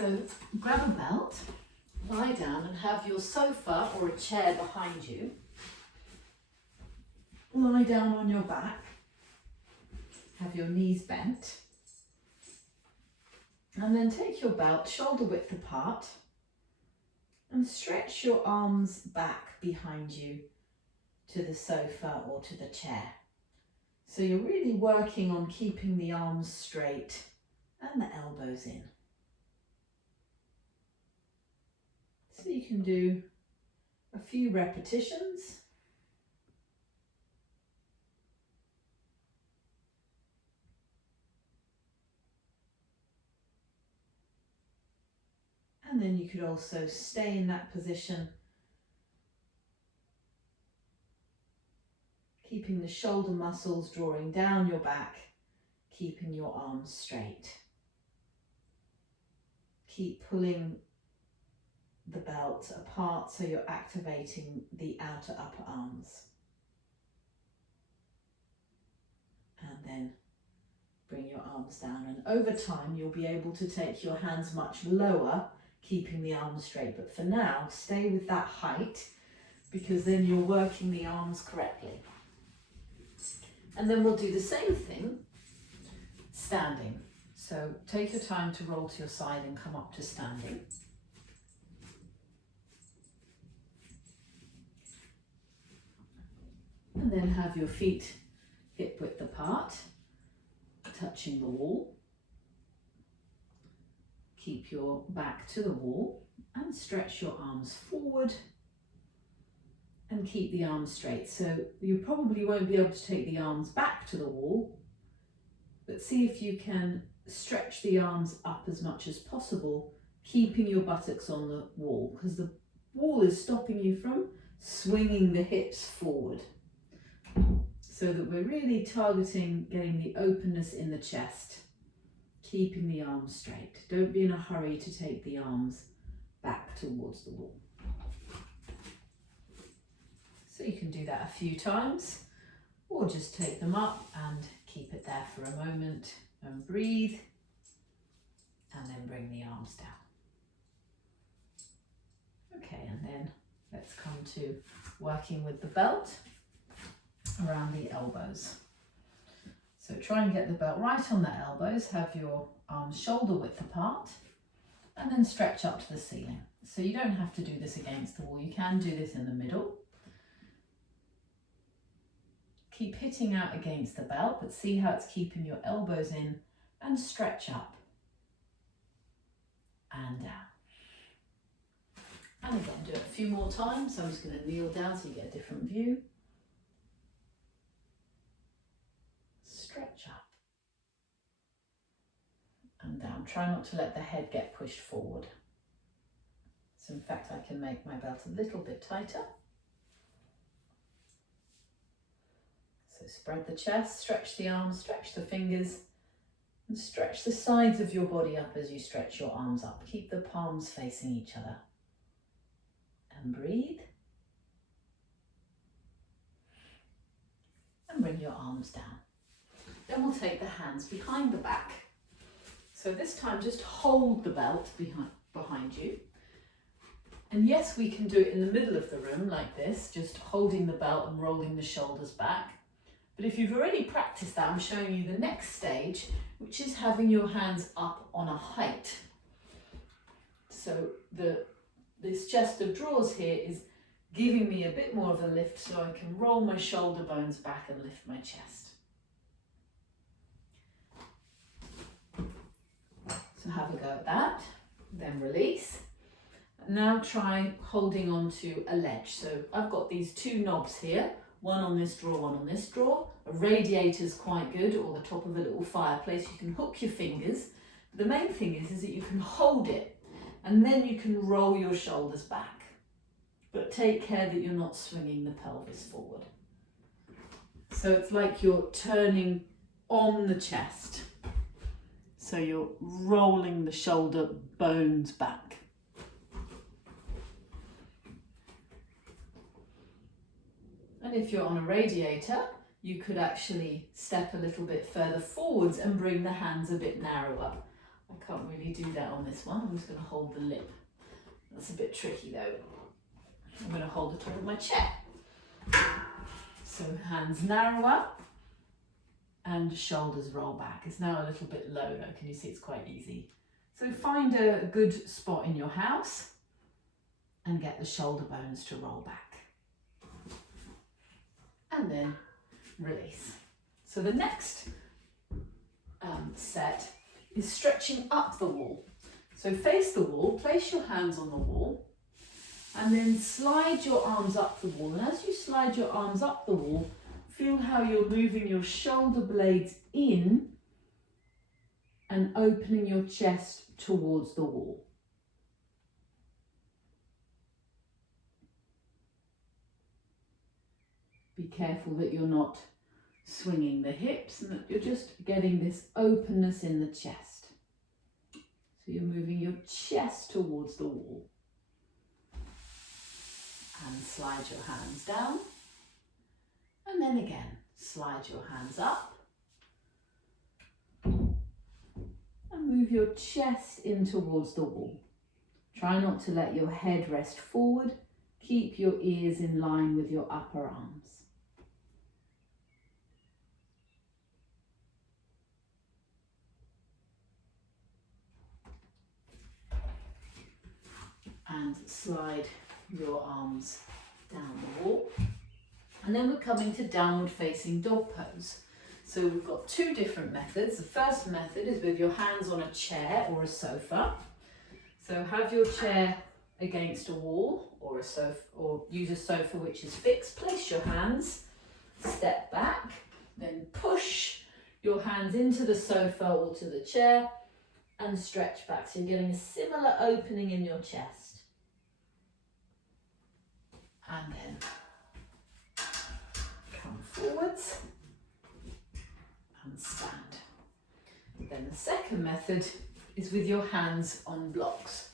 So grab a belt, lie down and have your sofa or a chair behind you. Lie down on your back, have your knees bent, and then take your belt shoulder width apart and stretch your arms back behind you to the sofa or to the chair. So you're really working on keeping the arms straight and the elbows in. So you can do a few repetitions. And then you could also stay in that position, keeping the shoulder muscles drawing down your back, keeping your arms straight. Keep pulling the belt apart so you're activating the outer upper arms. And then bring your arms down, and over time you'll be able to take your hands much lower, keeping the arms straight. But for now, stay with that height because then you're working the arms correctly. And then we'll do the same thing standing. So take your time to roll to your side and come up to standing. And then have your feet hip width apart, touching the wall. Keep your back to the wall and stretch your arms forward and keep the arms straight. So you probably won't be able to take the arms back to the wall, but see if you can stretch the arms up as much as possible, keeping your buttocks on the wall, because the wall is stopping you from swinging the hips forward. So that we're really targeting getting the openness in the chest, keeping the arms straight. Don't be in a hurry to take the arms back towards the wall. So you can do that a few times, or just take them up and keep it there for a moment and breathe, and then bring the arms down. Okay, and then let's come to working with the belt around the elbows. So try and get the belt right on the elbows, have your arms shoulder width apart, and then stretch up to the ceiling. So you don't have to do this against the wall, you can do this in the middle. Keep hitting out against the belt, but see how it's keeping your elbows in, and stretch up and down. And again, do it a few more times. So I'm just going to kneel down so you get a different view. Stretch up and down. Try not to let the head get pushed forward. So in fact, I can make my belt a little bit tighter. So spread the chest, stretch the arms, stretch the fingers, and stretch the sides of your body up as you stretch your arms up. Keep the palms facing each other. And breathe. And bring your arms down. Then we'll take the hands behind the back. So this time just hold the belt behind you. And yes, we can do it in the middle of the room like this, just holding the belt and rolling the shoulders back. But if you've already practiced that, I'm showing you the next stage, which is having your hands up on a height. So this chest of drawers here is giving me a bit more of a lift so I can roll my shoulder bones back and lift my chest. So have a go at that, then release. Now try holding on to a ledge. So I've got these two knobs here, one on this drawer, one on this drawer. A radiator is quite good, or the top of a little fireplace. You can hook your fingers. The main thing is that you can hold it and then you can roll your shoulders back. But take care that you're not swinging the pelvis forward. So it's like you're turning on the chest. So you're rolling the shoulder bones back. And if you're on a radiator, you could actually step a little bit further forwards and bring the hands a bit narrower. I can't really do that on this one. I'm just going to hold the lip. That's a bit tricky though. I'm going to hold the top of my chair. So hands narrower and shoulders roll back. It's now a little bit low though. Can you see it's quite easy? So find a good spot in your house and get the shoulder bones to roll back. And then release. So the next set is stretching up the wall. So face the wall, place your hands on the wall, and then slide your arms up the wall. And as you slide your arms up the wall, feel how you're moving your shoulder blades in and opening your chest towards the wall. Be careful that you're not swinging the hips and that you're just getting this openness in the chest. So you're moving your chest towards the wall. And slide your hands down. And then again, slide your hands up. And move your chest in towards the wall. Try not to let your head rest forward. Keep your ears in line with your upper arms. And slide your arms down the wall. And then we're coming to downward facing dog pose. So we've got two different methods. The first method is with your hands on a chair or a sofa. So have your chair against a wall or a sofa, or use a sofa which is fixed. Place your hands, step back, then push your hands into the sofa or to the chair and stretch back. So you're getting a similar opening in your chest. And then come forwards and stand. Then the second method is with your hands on blocks.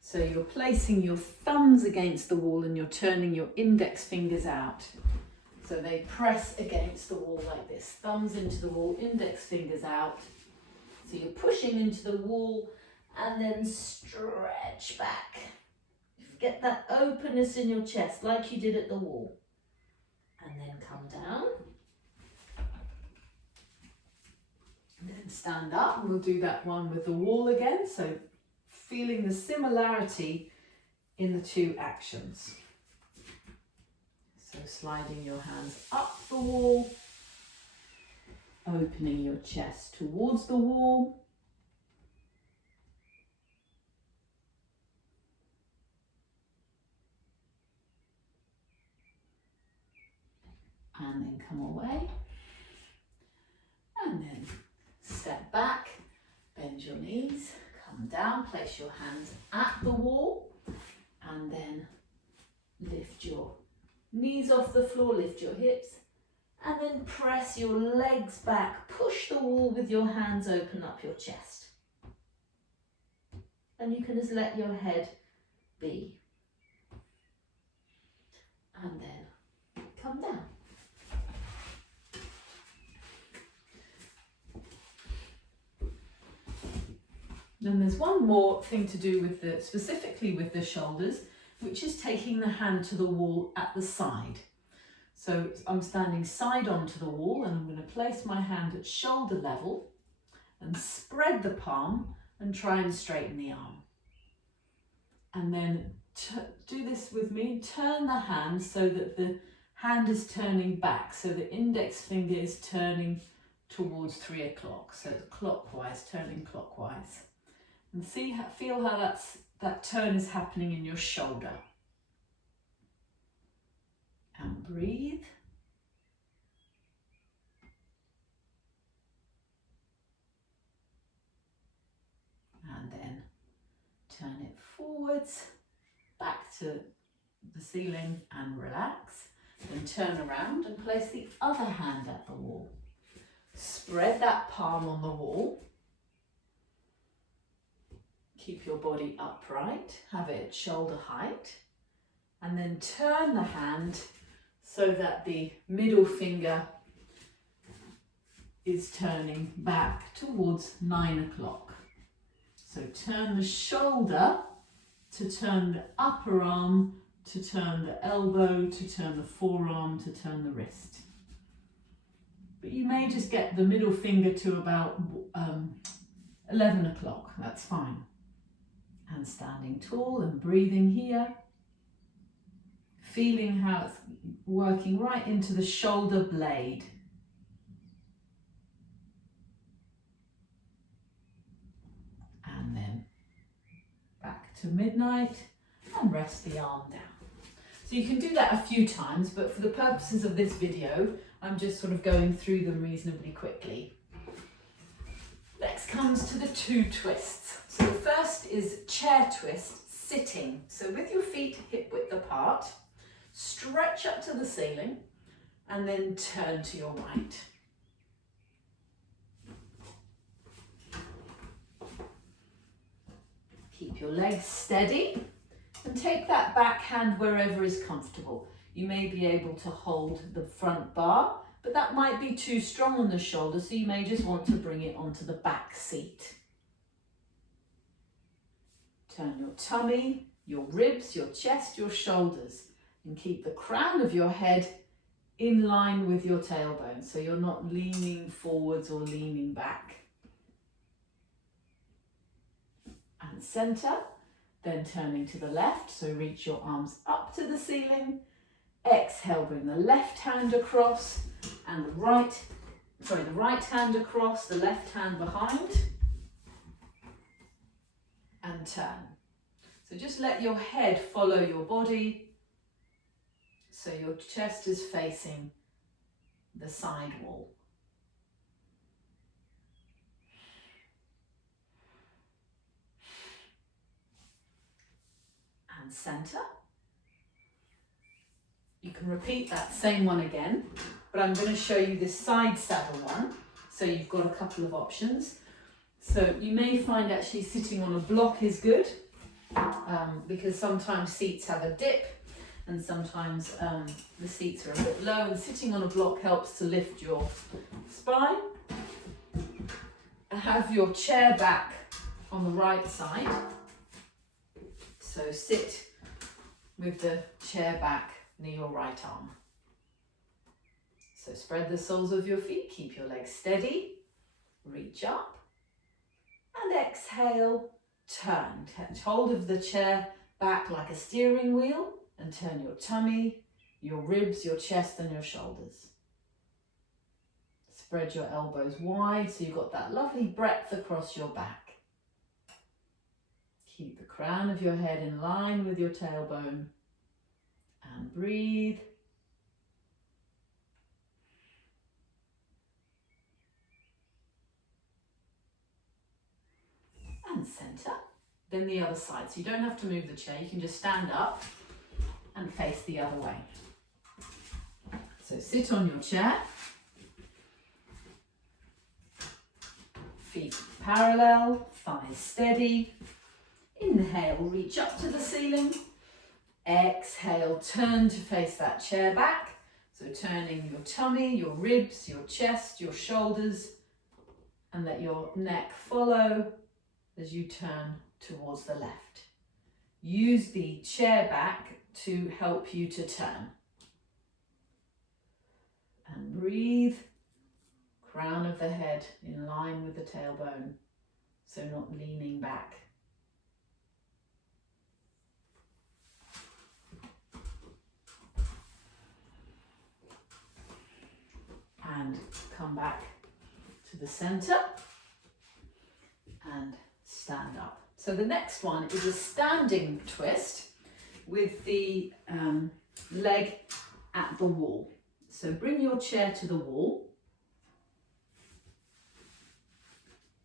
So you're placing your thumbs against the wall and you're turning your index fingers out. So they press against the wall like this. Thumbs into the wall, index fingers out. So you're pushing into the wall and then stretch back. Get that openness in your chest like you did at the wall. And then come down. And then stand up, and we'll do that one with the wall again. So feeling the similarity in the two actions. So sliding your hands up the wall, opening your chest towards the wall. And then come away, and then step back, bend your knees, come down, place your hands at the wall, and then lift your knees off the floor, lift your hips, and then press your legs back, push the wall with your hands, open up your chest. And you can just let your head be. And then come down. Then there's one more thing to do with specifically with the shoulders, which is taking the hand to the wall at the side. So I'm standing side onto the wall and I'm going to place my hand at shoulder level and spread the palm and try and straighten the arm. And then do this with me, turn the hand so that the hand is turning back, so the index finger is turning towards 3 o'clock, so it's clockwise, turning clockwise. And feel how that turn is happening in your shoulder. And breathe. And then turn it forwards, back to the ceiling and relax. Then turn around and place the other hand at the wall. Spread that palm on the wall. Keep your body upright, have it at shoulder height, and then turn the hand so that the middle finger is turning back towards 9 o'clock. So turn the shoulder to turn the upper arm, to turn the elbow, to turn the forearm, to turn the wrist. But you may just get the middle finger to about 11 o'clock, that's fine. And standing tall and breathing here. Feeling how it's working right into the shoulder blade. And then back to midnight and rest the arm down. So you can do that a few times, but for the purposes of this video, I'm just sort of going through them reasonably quickly. Next comes to the two twists. So the first is chair twist, sitting. So with your feet hip width apart, stretch up to the ceiling and then turn to your right. Keep your legs steady and take that back hand wherever is comfortable. You may be able to hold the front bar, but that might be too strong on the shoulder, so you may just want to bring it onto the back seat. Turn your tummy, your ribs, your chest, your shoulders, and keep the crown of your head in line with your tailbone, so you're not leaning forwards or leaning back. And center, then turning to the left, so reach your arms up to the ceiling. Exhale, bring the left hand across and the right hand across, the left hand behind, and turn. So just let your head follow your body, so your chest is facing the side wall. And center. You can repeat that same one again, but I'm going to show you this side saddle one, so you've got a couple of options. So you may find actually sitting on a block is good, because sometimes seats have a dip and sometimes the seats are a bit low, and sitting on a block helps to lift your spine. Have your chair back on the right side, so sit with the chair back near your right arm. So spread the soles of your feet, keep your legs steady, reach up, and exhale, turn. Hold of the chair back like a steering wheel and turn your tummy, your ribs, your chest and your shoulders. Spread your elbows wide so you've got that lovely breadth across your back. Keep the crown of your head in line with your tailbone and breathe. And center. Then the other side. So you don't have to move the chair, you can just stand up and face the other way. So sit on your chair. Feet parallel, thighs steady. Inhale, reach up to the ceiling. Exhale, turn to face that chair back. So turning your tummy, your ribs, your chest, your shoulders, and let your neck follow as you turn towards the left. Use the chair back to help you to turn. And breathe. Crown of the head in line with the tailbone, so not leaning back. And come back to the center and stand up. So the next one is a standing twist with the leg at the wall. So bring your chair to the wall.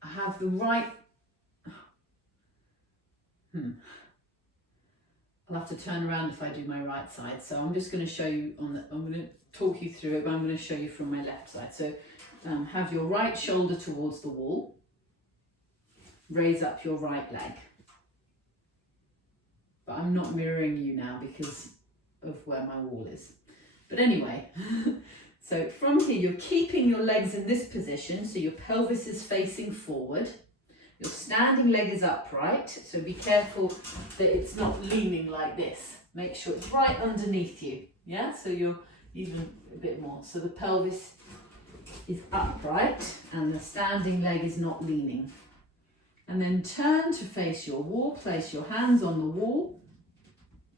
I have the right, I'll have to turn around if I do my right side. So I'm just going to show you I'm going to talk you through it, but I'm going to show you from my left side. So have your right shoulder towards the wall. Raise up your right leg. But I'm not mirroring you now because of where my wall is. But anyway, so from here, you're keeping your legs in this position, so your pelvis is facing forward, Your standing leg is upright, so be careful that it's not leaning like this. Make sure it's right underneath you, yeah? So you're even a bit more. So the pelvis is upright and the standing leg is not leaning. And then turn to face your wall, place your hands on the wall,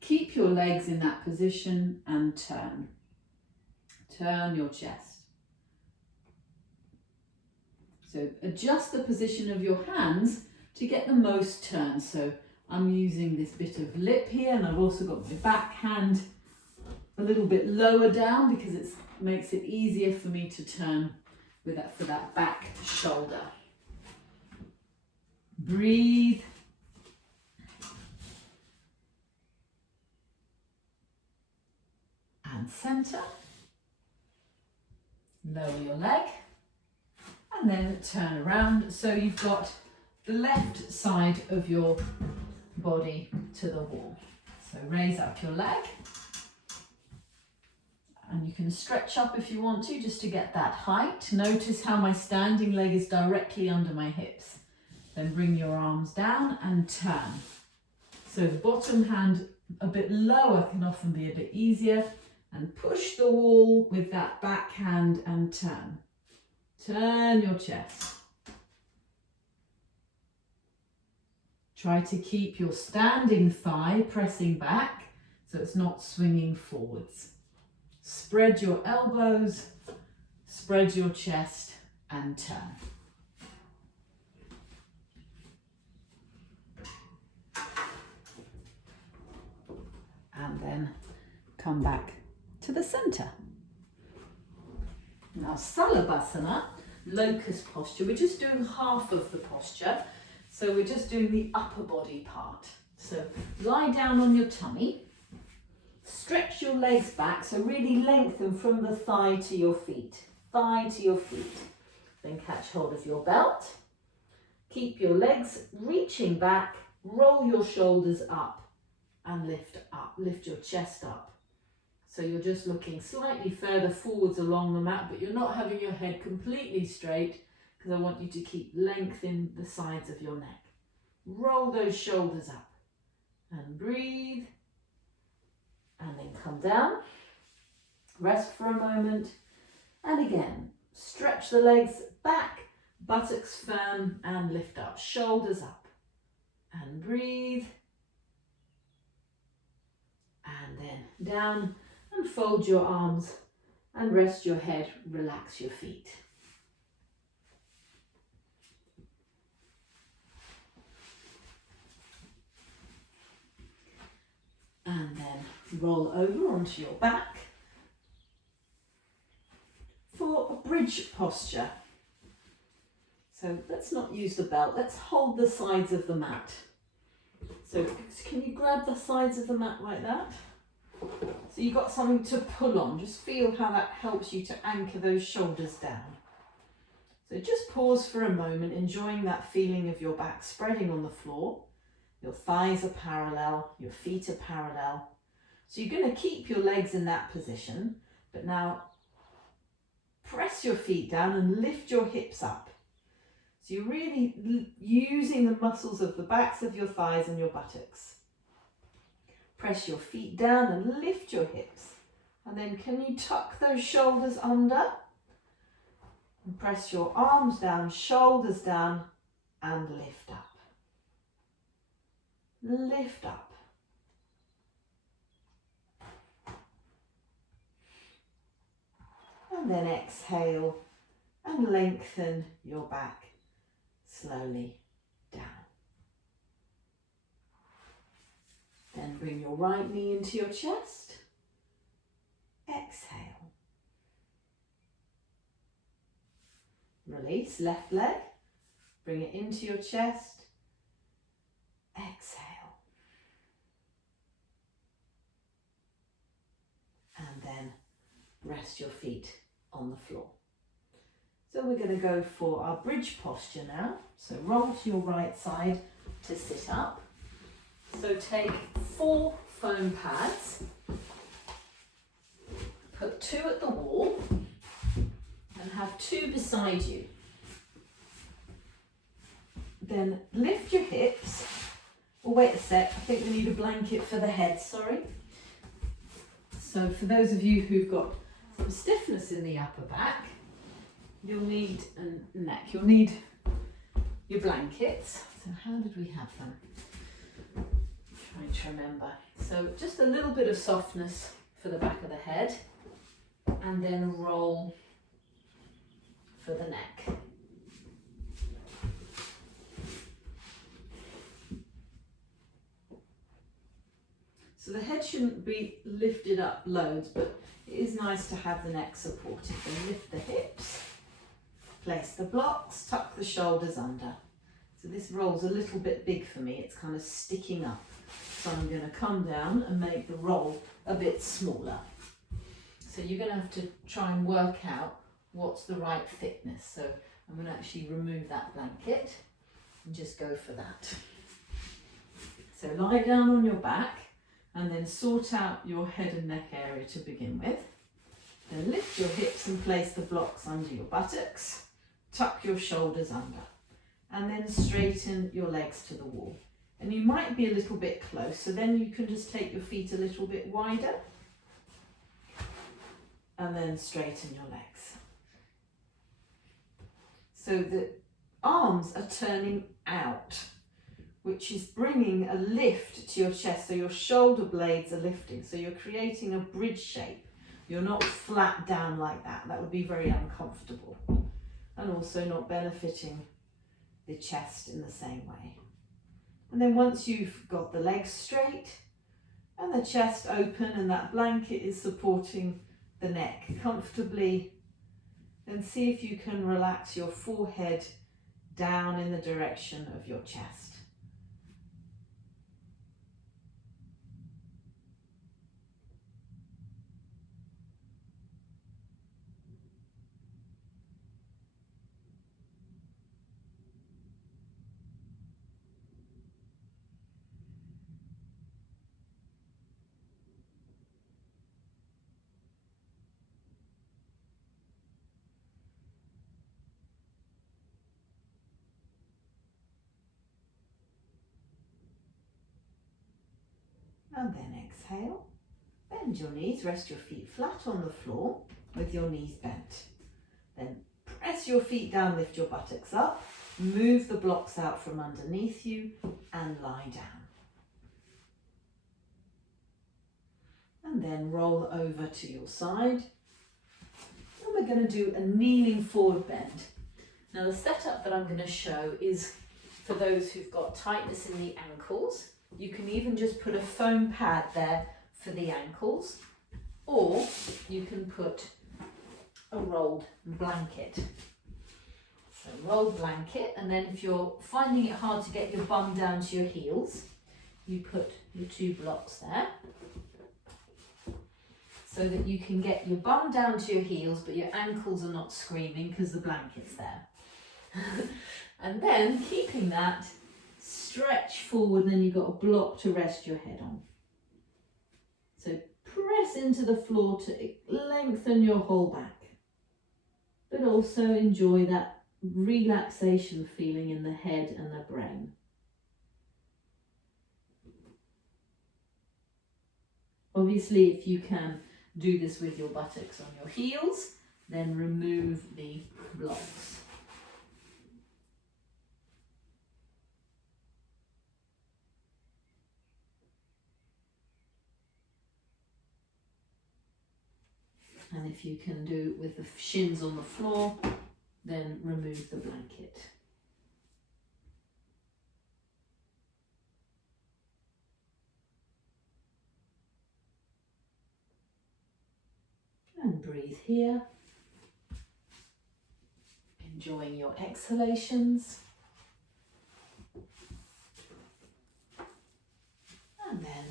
keep your legs in that position and turn. Turn your chest. So adjust the position of your hands to get the most turn. So I'm using this bit of lip here, and I've also got my back hand a little bit lower down because it makes it easier for me to turn with that, for that back shoulder. Breathe. And center. Lower your leg. And then turn around. So you've got the left side of your body to the wall. So raise up your leg. And you can stretch up if you want to, just to get that height. Notice how my standing leg is directly under my hips. Then bring your arms down and turn. So the bottom hand a bit lower can often be a bit easier. And push the wall with that back hand and turn. Turn your chest. Try to keep your standing thigh pressing back so it's not swinging forwards. Spread your elbows, spread your chest and turn. And then come back to the center. Now Salabhasana, locust posture, we're just doing half of the posture. So we're just doing the upper body part. So lie down on your tummy, stretch your legs back, so really lengthen from the thigh to your feet. Thigh to your feet. Then catch hold of your belt. Keep your legs reaching back, roll your shoulders up and lift up, lift your chest up. So you're just looking slightly further forwards along the mat, but you're not having your head completely straight because I want you to keep length in the sides of your neck. Roll those shoulders up and breathe. And then come down. Rest for a moment. And again, stretch the legs back, buttocks firm and lift up. Shoulders up. And breathe. And then down. And fold your arms and rest your head, relax your feet. And then roll over onto your back for a bridge posture. So let's not use the belt, let's hold the sides of the mat. So can you grab the sides of the mat like that? So you've got something to pull on. Just feel how that helps you to anchor those shoulders down. So just pause for a moment, enjoying that feeling of your back spreading on the floor. Your thighs are parallel, your feet are parallel. So you're going to keep your legs in that position, but now press your feet down and lift your hips up. So you're really using the muscles of the backs of your thighs and your buttocks. Press your feet down and lift your hips. And then can you tuck those shoulders under? And press your arms down, shoulders down, and lift up. Lift up. And then exhale and lengthen your back slowly down. Then bring your right knee into your chest. Exhale. Release left leg. Bring it into your chest. Exhale. And then rest your feet on the floor. So we're going to go for our bridge posture now. So roll to your right side to sit up. So take 4 foam pads, put 2 at the wall and have 2 beside you. then lift your hips. Oh, wait a sec, I think we need a blanket for the head, sorry. So for those of you who've got some stiffness in the upper back, you'll need, and neck, you'll need your blankets. So how did we have them? Trying to remember. So just a little bit of softness for the back of the head, and then roll for the neck. So the head shouldn't be lifted up loads, but it is nice to have the neck supported. Then lift the hips, place the blocks, tuck the shoulders under. So this roll's a little bit big for me, it's kind of sticking up. So I'm going to come down and make the roll a bit smaller. So you're going to have to try and work out what's the right thickness. So I'm going to actually remove that blanket and just go for that. So lie down on your back and then sort out your head and neck area to begin with. Then lift your hips and place the blocks under your buttocks. Tuck your shoulders under. And then straighten your legs to the wall. And you might be a little bit close, so then you can just take your feet a little bit wider. And then straighten your legs. So the arms are turning out, which is bringing a lift to your chest. So your shoulder blades are lifting. So you're creating a bridge shape. You're not flat down like that. That would be very uncomfortable. And also not benefiting the chest in the same way. And then once you've got the legs straight and the chest open and that blanket is supporting the neck comfortably, then see if you can relax your forehead down in the direction of your chest. And then exhale, bend your knees, rest your feet flat on the floor with your knees bent. Then press your feet down, lift your buttocks up, move the blocks out from underneath you and lie down. And then roll over to your side. And we're going to do a kneeling forward bend. Now the setup that I'm going to show is for those who've got tightness in the ankles. You can even just put a foam pad there for the ankles, or you can put a rolled blanket. So rolled blanket, and then if you're finding it hard to get your bum down to your heels, you put your two blocks there so that you can get your bum down to your heels but your ankles are not screaming because the blanket's there. And then keeping that, stretch forward, and then you've got a block to rest your head on. So press into the floor to lengthen your whole back, but also enjoy that relaxation feeling in the head and the brain. Obviously, if you can do this with your buttocks on your heels, then remove the blocks. And if you can do with the shins on the floor, then remove the blanket. And breathe here, enjoying your exhalations. And then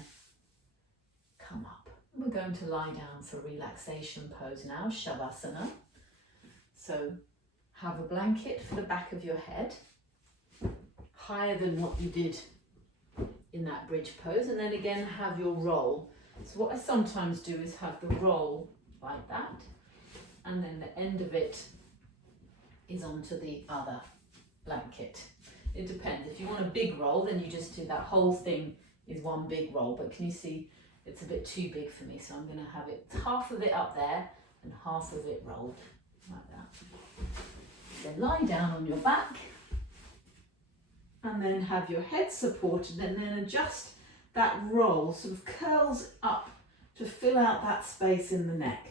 come up. We're going to lie down for relaxation pose now, Shavasana. So have a blanket for the back of your head, higher than what you did in that bridge pose, and then again have your roll. So what I sometimes do is have the roll like that, and then the end of it is onto the other blanket. It depends. If you want a big roll, then you just do that whole thing is one big roll. But can you see it's a bit too big for me? So I'm going to have it half of it up there and half of it rolled like that. Then lie down on your back and then have your head supported and then adjust that roll, sort of curls up to fill out that space in the neck.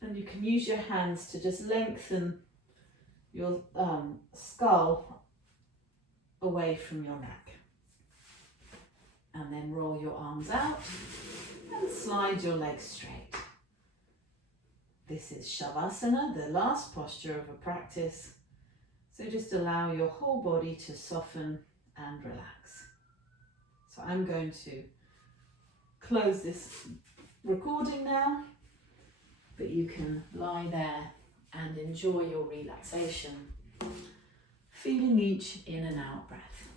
And you can use your hands to just lengthen your skull away from your neck. And then roll your arms out and slide your legs straight. This is Shavasana, the last posture of a practice. So just allow your whole body to soften and relax. So I'm going to close this recording now, but you can lie there and enjoy your relaxation, feeling each in and out breath.